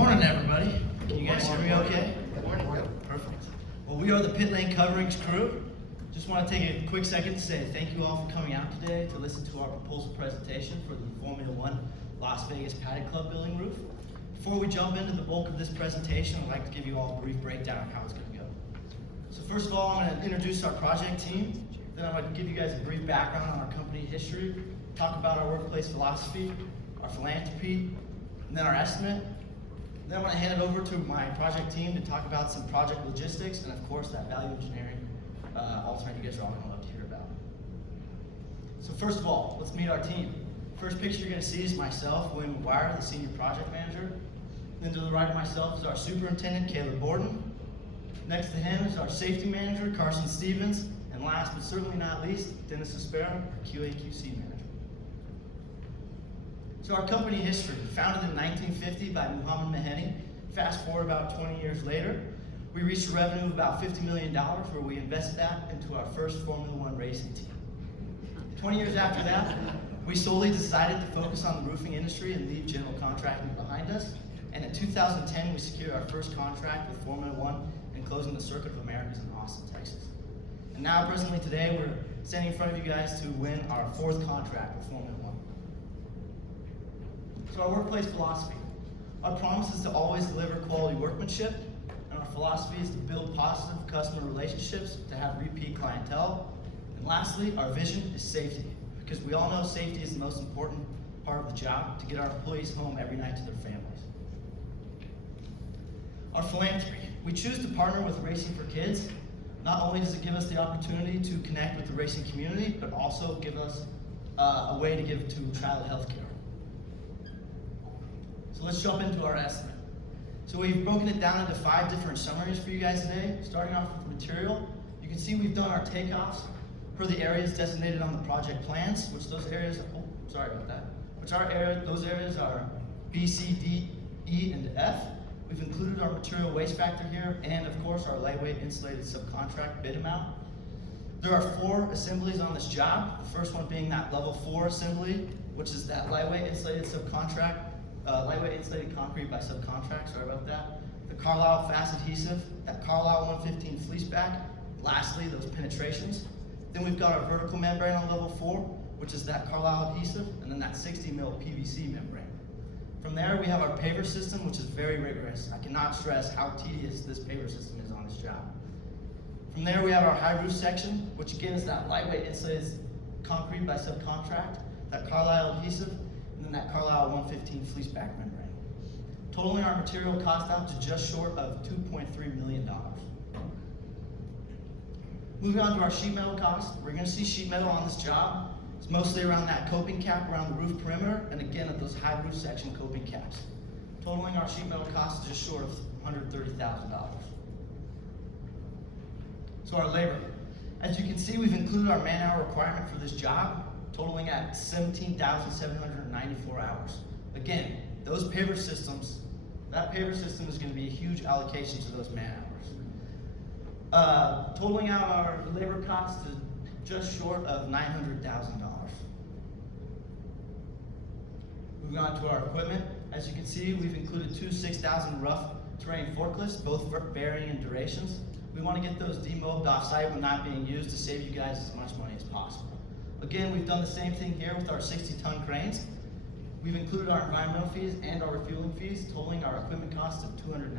morning, everybody. Can you guys hear me okay? Good morning. Perfect. Well, we are the Pit Lane Coverings crew. Just want to take a quick second to say thank you all for coming out today to listen to our proposal presentation for the Formula One Las Vegas Paddock Club building roof. Before we jump into the bulk of this presentation, I'd like to give you all a brief breakdown of how it's going to go. So first of all, I'm going to introduce our project team. Then I'm going to give you guys a brief background on our company history, talk about our workplace philosophy, our philanthropy, and then our estimate. Then I'm going to hand it over to my project team to talk about some project logistics and of course that value engineering alternate you guys are all going to love to hear about. So first of all, let's meet our team. First picture you're going to see is myself, William McGuire, the senior project manager. Then to the right of myself is our superintendent, Caleb Borden. Next to him is our safety manager, Carson Stevens. And last but certainly not least, Dennis Aspero, our QA/QC manager. So our company history, founded in 1950 by Muhammad Maheni. Fast forward about 20 years later, we reached a revenue of about $50 million where we invested that into our first Formula One racing team. 20 years after that, we solely decided to focus on the roofing industry and leave general contracting behind us. And in 2010, we secured our first contract with Formula One and closing the Circuit of Americas in Austin, Texas. And now, presently today, we're standing in front of you guys to win our fourth contract with Formula One. So our workplace philosophy. Our promise is to always deliver quality workmanship, and our philosophy is to build positive customer relationships, to have repeat clientele. And lastly, our vision is safety, because we all know safety is the most important part of the job to get our employees home every night to their families. Our philanthropy. We choose to partner with Racing for Kids. Not only does it give us the opportunity to connect with the racing community, but also give us a way to give to child health care. So let's jump into our estimate. So we've broken it down into 5 different summaries for you guys today. Starting off with material, you can see we've done our takeoffs per the areas designated on the project plans, which those areas, those areas are B, C, D, E, and F. We've included our material waste factor here, and of course our lightweight insulated subcontract bid amount. There are 4 assemblies on this job. The first one being that level 4 assembly, which is that lightweight insulated subcontract, lightweight insulated concrete by subcontract, sorry about that. The Carlisle fast adhesive, that Carlisle 115 fleece back. Lastly, those penetrations. Then we've got our vertical membrane on level 4, which is that Carlisle adhesive, and then that 60 mil PVC membrane. From there, we have our paver system, which is very rigorous. I cannot stress how tedious this paver system is on this job. From there, we have our high roof section, which again is that lightweight insulated concrete by subcontract, that Carlisle adhesive, and then that Carlisle 115 fleece back membrane. Totaling our material cost out to just short of $2.3 million. Moving on to our sheet metal cost, we're going to see sheet metal on this job. It's mostly around that coping cap around the roof perimeter, and again at those high roof section coping caps. Totaling our sheet metal cost is just short of $130,000. So our labor. As you can see, we've included our man-hour requirement for this job, totaling at 17,794 hours. Again, those paver systems, that paver system is going to be a huge allocation to those man-hours. Totaling out our labor cost to just short of $900,000. Moving on to our equipment. As you can see, we've included 2 6,000 rough terrain forklifts, both varying in durations. We want to get those demobbed off-site when not being used to save you guys as much money as possible. Again, we've done the same thing here with our 60-ton cranes. We've included our environmental fees and our refueling fees, totaling our equipment cost of $290,000.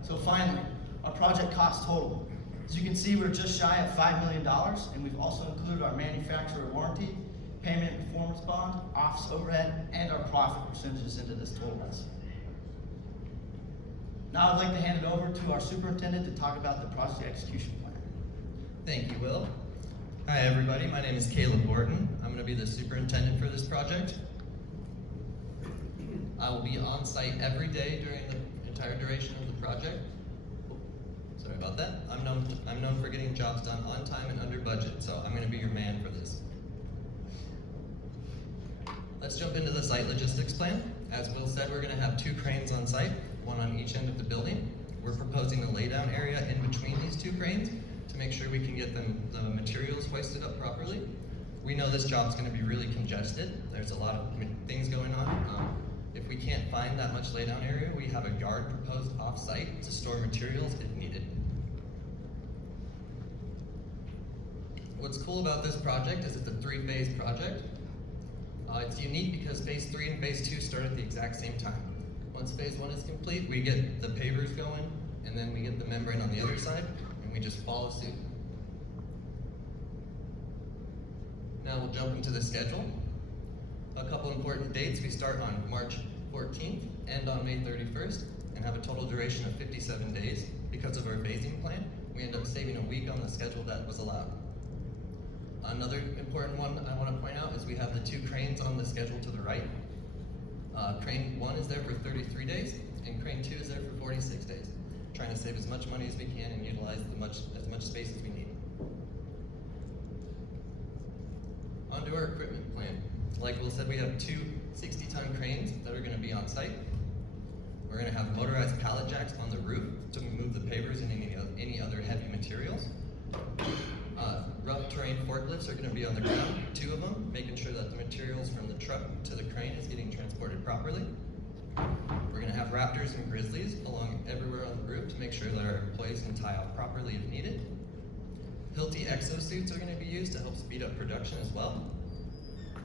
So finally, our project cost total. As you can see, we're just shy of $5 million, and we've also included our manufacturer warranty, payment and performance bond, office overhead, and our profit percentages into this total estimate. Now I'd like to hand it over to our superintendent to talk about the project execution plan. Thank you, Will. Hi everybody, my name is Caleb Borden. I'm going to be the superintendent for this project. I will be on site every day during the entire duration of the project. Sorry about that. I'm known for getting jobs done on time and under budget, so I'm going to be your man for this. Let's jump into the site logistics plan. As Will said, we're going to have 2 cranes on site, 1 on each end of the building. We're proposing a laydown area in between these 2 cranes to make sure we can get the materials hoisted up properly. We know this job's going to be really congested. There's a lot of things going on. If we can't find that much laydown area, we have a yard proposed off-site to store materials if needed. What's cool about this project is it's a 3-phase project. It's unique because phase 3 and phase 2 start at the exact same time. Once phase 1 is complete, we get the pavers going, and then we get the membrane on the other side, and we just follow suit. Now we'll jump into the schedule. A couple important dates: we start on March 14th, end on May 31st, and have a total duration of 57 days. Because of our phasing plan, we end up saving a week on the schedule that was allowed. Another important one I want to point out is we have the 2 cranes on the schedule to the right. Crane 1 is there for 33 days, and crane 2 is there for 46 days. Trying to save as much money as we can and utilize as much space as we need. Onto our equipment plan. Like Will said, we have 2 60-ton cranes that are going to be on site. We're going to have motorized pallet jacks on the roof to move the pavers and any other heavy materials. Rough terrain forklifts are going to be on the ground, 2 of them, making sure that the materials from the truck to the crane is getting transported properly. We're going to have Raptors and Grizzlies along everywhere on the roof to make sure that our employees can tie off properly if needed. Hilti exosuits are going to be used to help speed up production as well.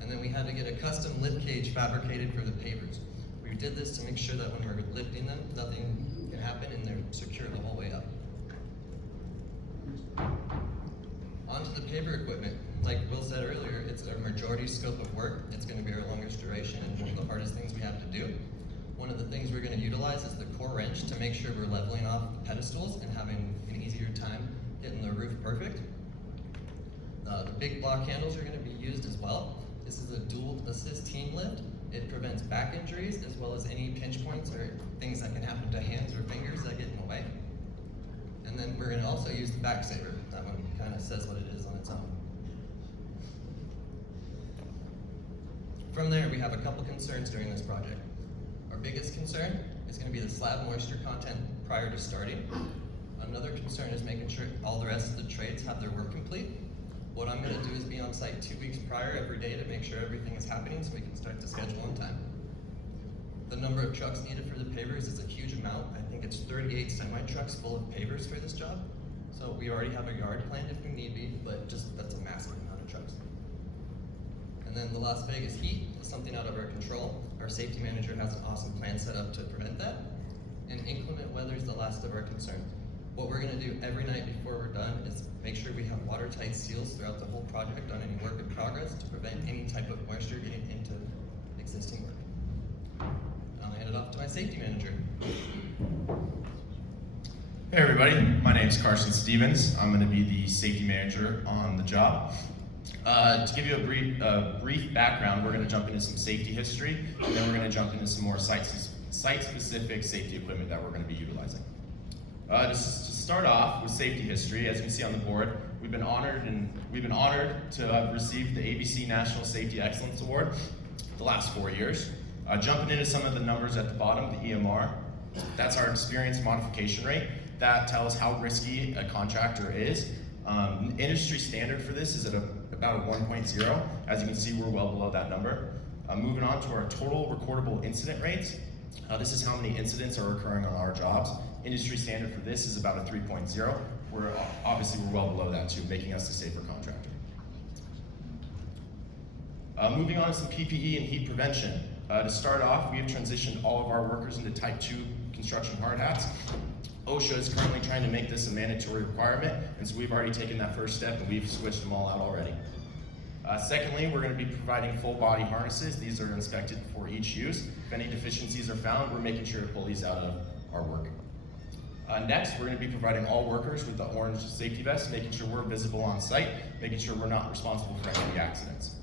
And then we had to get a custom lift cage fabricated for the pavers. We did this to make sure that when we're lifting them, nothing can happen and they're secure the whole way up. Onto the paver equipment. Like Will said earlier, it's our majority scope of work. It's going to be our longest duration and one of the hardest things we have to do. One of the things we're going to utilize is the core wrench to make sure we're leveling off the pedestals and having an easier time getting the roof perfect. The big block handles are going to be used as well. This is a dual assist team lift. It prevents back injuries as well as any pinch points or things that can happen to hands or fingers that get in the way. And then we're going to also use the back saver. That one kind of says what it is on its own. From there, we have a couple concerns during this project. Our biggest concern is going to be the slab moisture content prior to starting. Another concern is making sure all the rest of the trades have their work complete. What I'm going to do is be on site 2 weeks prior every day to make sure everything is happening so we can start the schedule on time. The number of trucks needed for the pavers is a huge amount. I think it's 38 semi-trucks full of pavers for this job. So we already have a yard planned if we need be, but just that's a massive amount of trucks. And then the Las Vegas heat is something out of our control. Our safety manager has an awesome plan set up to prevent that. And inclement weather is the last of our concerns. What we're going to do every night before we're done is make sure we have watertight seals throughout the whole project on any work in progress to prevent any type of moisture getting into existing work. I'll hand it off to my safety manager. Hey everybody, my name is Carson Stevens. I'm going to be the safety manager on the job. To give you a brief background, we're going to jump into some safety history, and then we're going to jump into some more site-specific safety equipment that we're going to be utilizing. To start off with safety history, as you can see on the board, we've been honored to have received the ABC National Safety Excellence Award the last 4 years. Jumping into some of the numbers at the bottom, the EMR, that's our experience modification rate. That tells how risky a contractor is. Industry standard for this is at about a 1.0. As you can see, we're well below that number. Moving on to our total recordable incident rates. This is how many incidents are occurring on our jobs. Industry standard for this is about a 3.0. Obviously we're well below that too, making us a safer contractor. Moving on to some PPE and heat prevention. To start off, we have transitioned all of our workers into type 2 construction hard hats. OSHA is currently trying to make this a mandatory requirement, and so we've already taken that first step and we've switched them all out already. Secondly, we're going to be providing full body harnesses. These are inspected before each use. If any deficiencies are found, we're making sure to pull these out of our work. Next, we're going to be providing all workers with the orange safety vest, making sure we're visible on site, making sure we're not responsible for any accidents.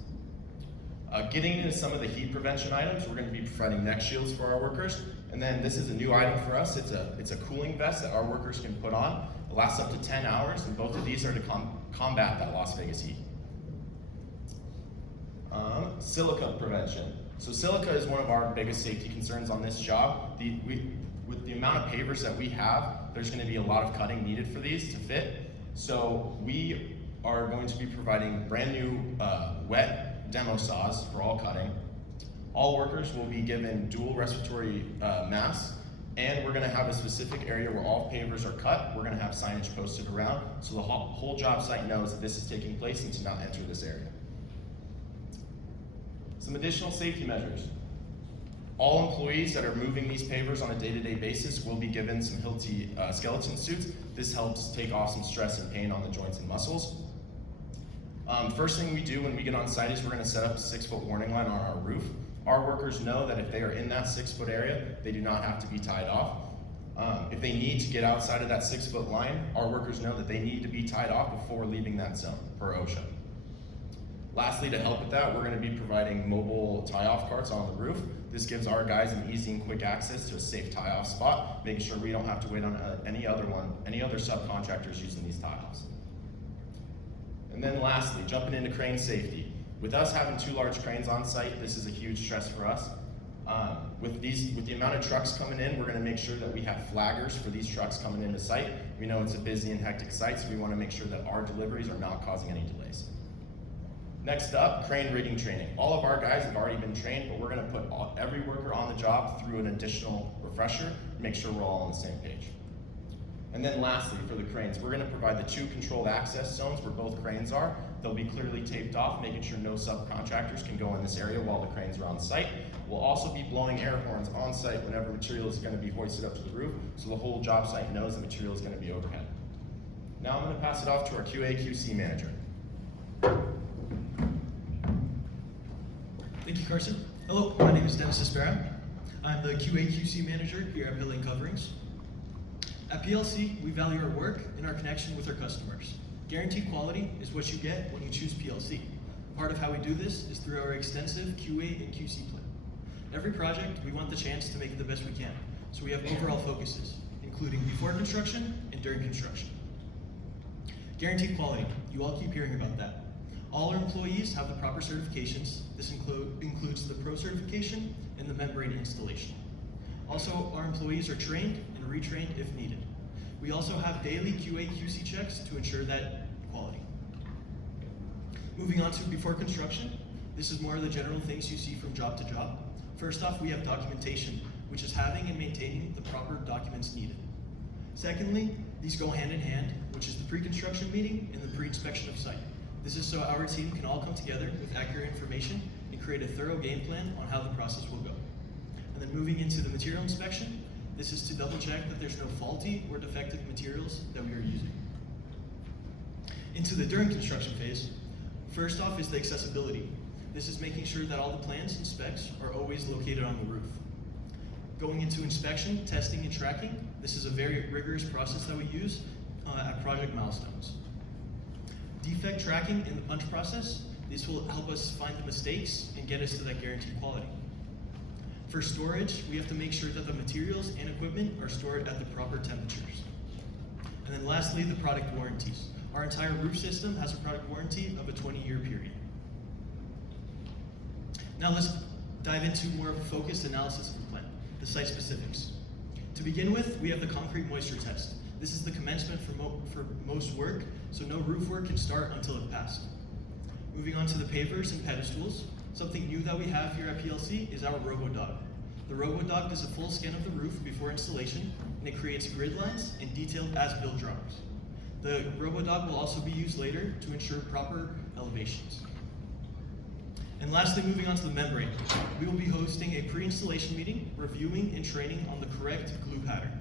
Getting into some of the heat prevention items, we're going to be providing neck shields for our workers. And then this is a new item for us. It's a cooling vest that our workers can put on. It lasts up to 10 hours, and both of these are to combat that Las Vegas heat. Silica prevention. So silica is one of our biggest safety concerns on this job. With the amount of pavers that we have, there's going to be a lot of cutting needed for these to fit. So we are going to be providing brand new wet demo saws for all cutting. All workers will be given dual respiratory masks, and we're gonna have a specific area where all pavers are cut. We're gonna have signage posted around, so the whole job site knows that this is taking place and to not enter this area. Some additional safety measures. All employees that are moving these pavers on a day-to-day basis will be given some Hilti skeleton suits. This helps take off some stress and pain on the joints and muscles. First thing we do when we get on site is we're gonna set up a 6-foot warning line on our roof. Our workers know that if they are in that 6-foot area, they do not have to be tied off. If they need to get outside of that 6-foot line, our workers know that they need to be tied off before leaving that zone per OSHA. Lastly, to help with that, we're gonna be providing mobile tie-off carts on the roof. This gives our guys an easy and quick access to a safe tie-off spot, making sure we don't have to wait on any other subcontractors using these tie-offs. And then lastly, jumping into crane safety. With us having 2 large cranes on site, this is a huge stress for us. With the amount of trucks coming in, we're gonna make sure that we have flaggers for these trucks coming into site. We know it's a busy and hectic site, so we wanna make sure that our deliveries are not causing any delays. Next up, crane rigging training. All of our guys have already been trained, but we're gonna put every worker on the job through an additional refresher to make sure we're all on the same page. And then lastly, for the cranes, we're gonna provide the 2 controlled access zones where both cranes are. They'll be clearly taped off, making sure no subcontractors can go in this area while the cranes are on site. We'll also be blowing air horns on site whenever material is gonna be hoisted up to the roof, so the whole job site knows the material is gonna be overhead. Now I'm gonna pass it off to our QA/QC manager. Thank you, Carson. Hello, my name is Dennis Espera. I'm the QA/QC manager here at Pit Lane Coverings. At PLC, we value our work and our connection with our customers. Guaranteed quality is what you get when you choose PLC. Part of how we do this is through our extensive QA and QC plan. Every project, we want the chance to make it the best we can, so we have overall focuses, including before construction and during construction. Guaranteed quality, you all keep hearing about that. All our employees have the proper certifications. This includes the Pro certification and the membrane installation. Also, our employees are trained and retrained if needed. We also have daily QA/QC checks to ensure that quality. Moving on to before construction, this is more of the general things you see from job to job. First off, we have documentation, which is having and maintaining the proper documents needed. Secondly, these go hand in hand, which is the pre-construction meeting and the pre-inspection of site. This is so our team can all come together with accurate information and create a thorough game plan on how the process will go. And then moving into the material inspection, this is to double check that there's no faulty or defective materials that we are using. Into the during construction phase, first off is the accessibility. This is making sure that all the plans and specs are always located on the roof. Going into inspection, testing, and tracking, this is a very rigorous process that we use at project milestones. Defect tracking in the punch process, this will help us find the mistakes and get us to that guaranteed quality. For storage, we have to make sure that the materials and equipment are stored at the proper temperatures. And then lastly, the product warranties. Our entire roof system has a product warranty of a 20-year period. Now let's dive into more of a focused analysis of the plan, the site specifics. To begin with, we have the concrete moisture test. This is the commencement for most work, so no roof work can start until it passed. Moving on to the pavers and pedestals, something new that we have here at PLC is our RoboDog. The RoboDog does a full scan of the roof before installation, and it creates grid lines and detailed as-built drawings. The RoboDog will also be used later to ensure proper elevations. And lastly, moving on to the membrane, we will be hosting a pre-installation meeting, reviewing and training on the correct glue pattern.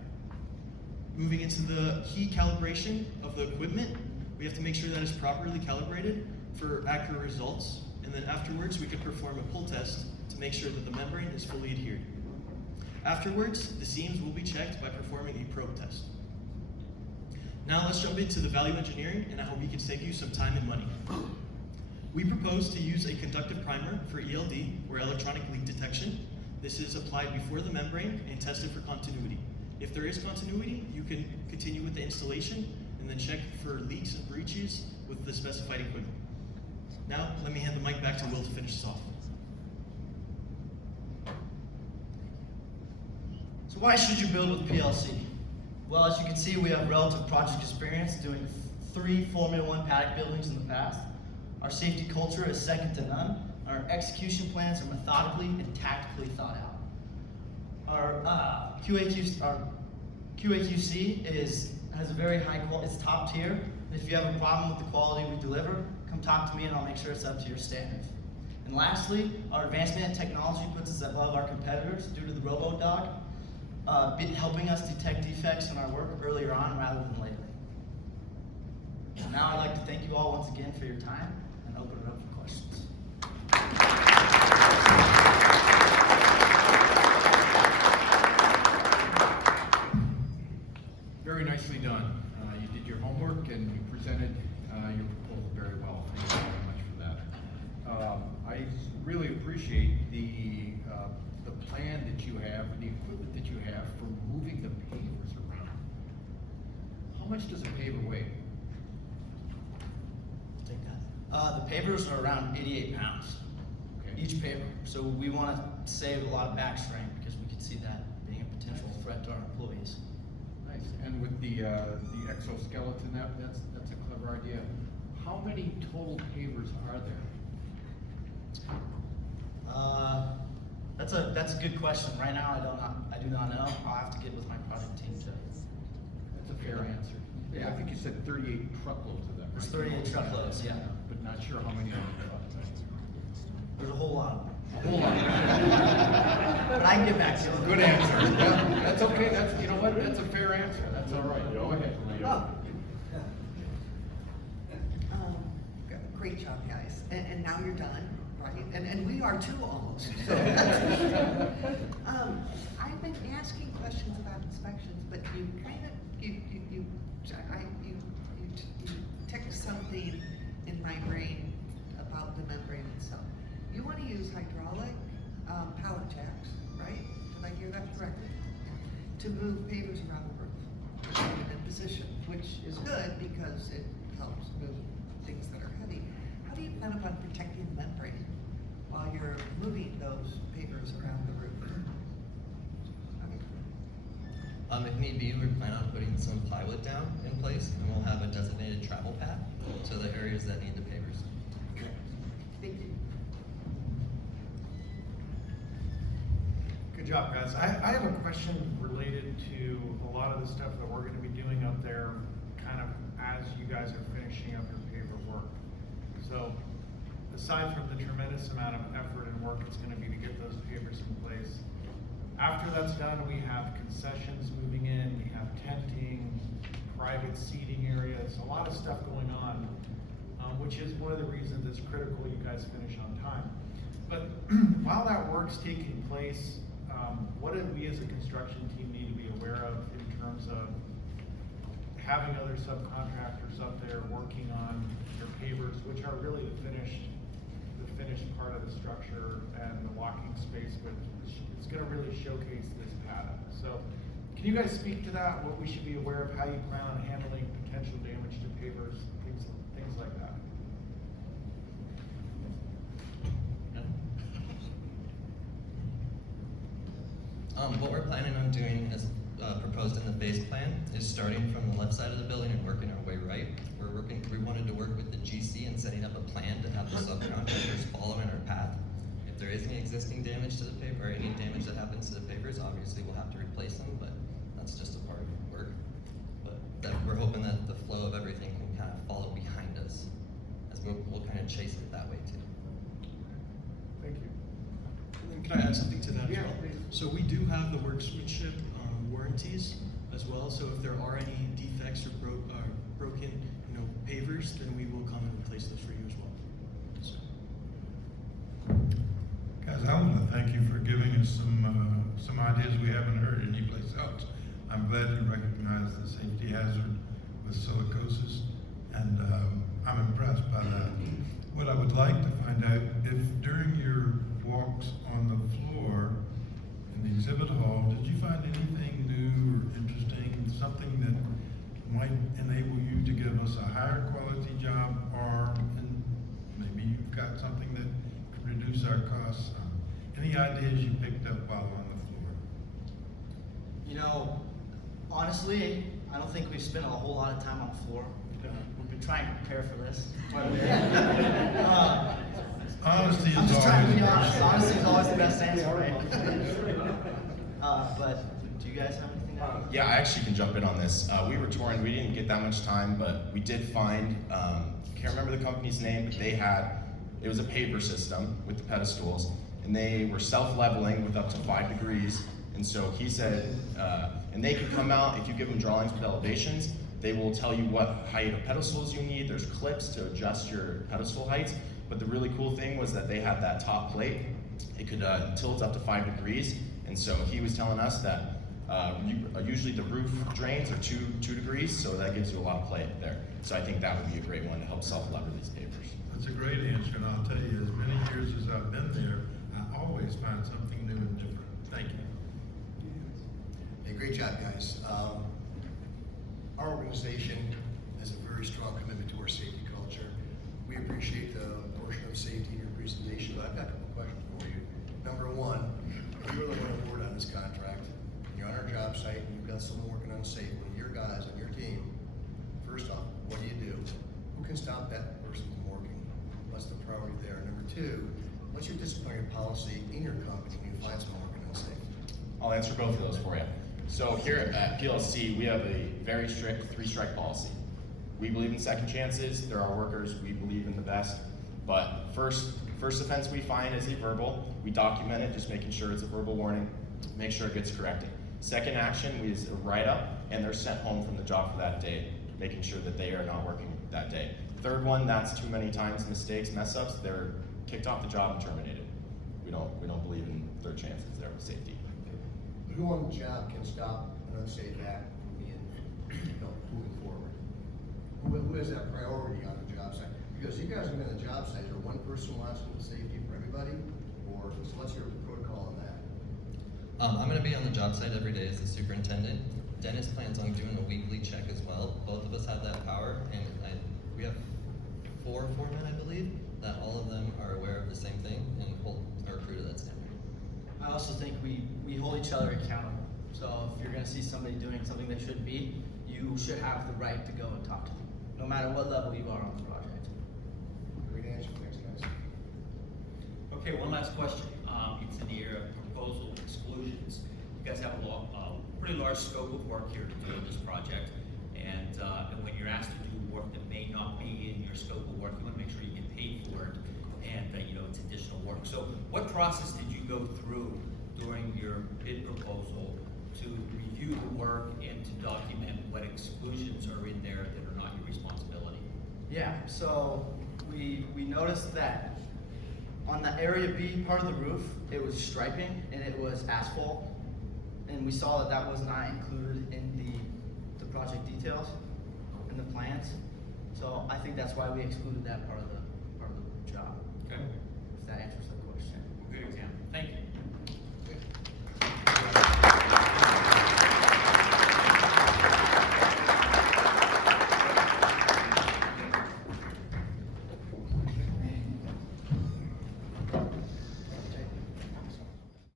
Moving into the key calibration of the equipment, we have to make sure that it's properly calibrated for accurate results, and then afterwards we can perform a pull test to make sure that the membrane is fully adhered. Afterwards, the seams will be checked by performing a probe test. Now let's jump into the value engineering and how we can save you some time and money. We propose to use a conductive primer for ELD, or electronic leak detection. This is applied before the membrane and tested for continuity. If there is continuity, you can continue with the installation and then check for leaks and breaches with the specified equipment. Now, let me hand the mic back to Will to finish this off. So why should you build with PLC? Well, as you can see, we have relative project experience doing 3 Formula One paddock buildings in the past. Our safety culture is second to none. Our execution plans are methodically and tactically thought out. Our QAQC has a very high quality, it's top tier. If you have a problem with the quality we deliver, come talk to me and I'll make sure it's up to your standards. And lastly, our advancement in technology puts us above our competitors due to the RoboDog, helping us detect defects in our work earlier on rather than later. So now I'd like to thank you all once again for your time and open it up for questions. Very nicely done. You did your homework and you presented your proposal very well. Thank you very much for that. I really appreciate the plan that you have and the equipment that you have for moving the pavers around. How much does a paver weigh? Take that. The pavers are around 88 pounds, Okay. each paver. So we want to save a lot of back strain because we can see that being a potential threat to our employees. Nice. And with the exoskeleton, that's a clever idea. How many total pavers are there? That's a good question. Right now, I do not know. I'll have to get with my project team to. That's a fair answer. Yeah, I think you said 38 truckloads of them. There's right? 38 truckloads, yeah. But not sure how many on the truck. There's a whole lot of them. A whole lot. But I can get back to you. Good answer. Yeah, that's okay. You know what? That's a fair answer. That's all right. Go ahead. Great job, guys. And now you're done, right? And we are too almost. So I've been asking questions about inspections, but you kind of you ticked something in my brain about the membrane itself. You want to use hydraulic pallet jacks, right? Did I hear that correctly? To move pavers around the roof, to put them in position, which is good because it helps move things that are heavy. How do you plan upon protecting the membrane while you're moving those pavers around the roof? Okay. If need be, we plan on putting some plywood down in place, and we'll have a designated travel path to the areas that need the pavers. Thank you. Good job, guys. I have a question related to a lot of the stuff that we're going to be doing up there, kind of as you guys are finishing up your paver work. So, aside from the tremendous amount of effort and work it's going to be to get those pavers in place, after that's done, we have concessions moving in, we have tenting, private seating areas, a lot of stuff going on, which is one of the reasons it's critical you guys finish on time. But while that work's taking place, what do we as a construction team need to be aware of in terms of having other subcontractors up there working on your pavers, which are really the finished part of the structure and the walking space, which it's going to really showcase this pattern. So, can you guys speak to that? What we should be aware of, how you plan on handling potential damage to pavers, things like that. What we're planning on doing as proposed in the phase plan is starting from the left side of the building and working our way right. We wanted to work with the GC in setting up a plan to have the subcontractors following our path. If there is any existing damage to the paper, or any damage that happens to the papers, obviously we'll have to replace them, but that's just a part of the work. But we're hoping that the flow of everything can kind of follow behind us, as we'll kind of chase it that way too. Thank you. Can I add something to that as Yeah, well? please. So we do have the workmanship warranties as well. So if there are any defects or broken, pavers, then we will come and replace those for you as well. So. Guys, I want to thank you for giving us some ideas we haven't heard anyplace else. I'm glad you recognize the safety hazard with silicosis, and I'm impressed by that. What I would like to find out, if during your walks on the floor in the exhibit hall, did you find anything new or interesting, something that might enable you to give us a higher quality job, or and maybe you've got something that could reduce our costs? Any ideas you picked up while on the floor? Honestly, I don't think we've spent a whole lot of time on the floor. We've been trying to prepare for this quite a bit. Honesty is I'm just honest. Honesty is always the best answer, right? But do you guys have anything to add? Yeah, I actually can jump in on this. We were touring, we didn't get that much time, but we did find, can't remember the company's name, but it was a paver system with the pedestals, and they were self-leveling with up to 5 degrees. And so he said, and they can come out, if you give them drawings with elevations, they will tell you what height of pedestals you need. There's clips to adjust your pedestal heights. But the really cool thing was that they had that top plate. It could tilt up to 5 degrees. And so he was telling us that usually the roof drains are 2 degrees, so that gives you a lot of play there. So I think that would be a great one to help self-lever these pavers. That's a great answer, and I'll tell you, as many years as I've been there, I always find something new and different. Thank you. Hey, great job, guys. Our organization has a very strong commitment to our safety culture. We appreciate the portion of safety in your presentation, but I've got a couple questions for you. Number one, if you were the one award on this contract, and you're on our job site, and you've got someone working unsafe, one of your guys on your team, first off, what do? Who can stop that person from working? What's the priority there? Number two, what's your disciplinary policy in your company when you find someone working unsafe? I'll answer both of those for you. So here at PLC, we have a very strict 3-strike policy. We believe in second chances. They're our workers. We believe in the best. But first offense we find is a verbal. We document it, just making sure it's a verbal warning, make sure it gets corrected. Second action is a write-up, and they're sent home from the job for that day, making sure that they are not working that day. Third one, that's too many times mistakes, mess-ups. They're kicked off the job and terminated. We don't believe in third chances there with safety. Who on the job can stop an unsafe act from being, moving forward? Who has that priority on the job site? Because you guys have been on the job site, is there one person watching the safety for everybody? Or so what's your protocol on that? I'm gonna be on the job site every day as the superintendent. Dennis plans on doing a weekly check as well. Both of us have that power, and we have 4 foremen, I believe, that all of them are aware of the same thing and hold our crew to that standard. I also think we hold each other accountable. So if you're gonna see somebody doing something they shouldn't be, you should have the right to go and talk to them, no matter what level you are on the project. Great answer, thanks guys. Okay, one last question. It's in the area of proposal exclusions. You guys have a pretty large scope of work here to do in this project, and when you're asked to do work that may not be in your scope of work, you want to make sure you get paid for it, and it's additional work. So, what process did you go through during your bid proposal to review the work and to document what exclusions are in there that are not your responsibility? Yeah, so we noticed that on the area B part of the roof, it was striping and it was asphalt. And we saw that that was not included in the project details, in the plans. So I think that's why we excluded that part of the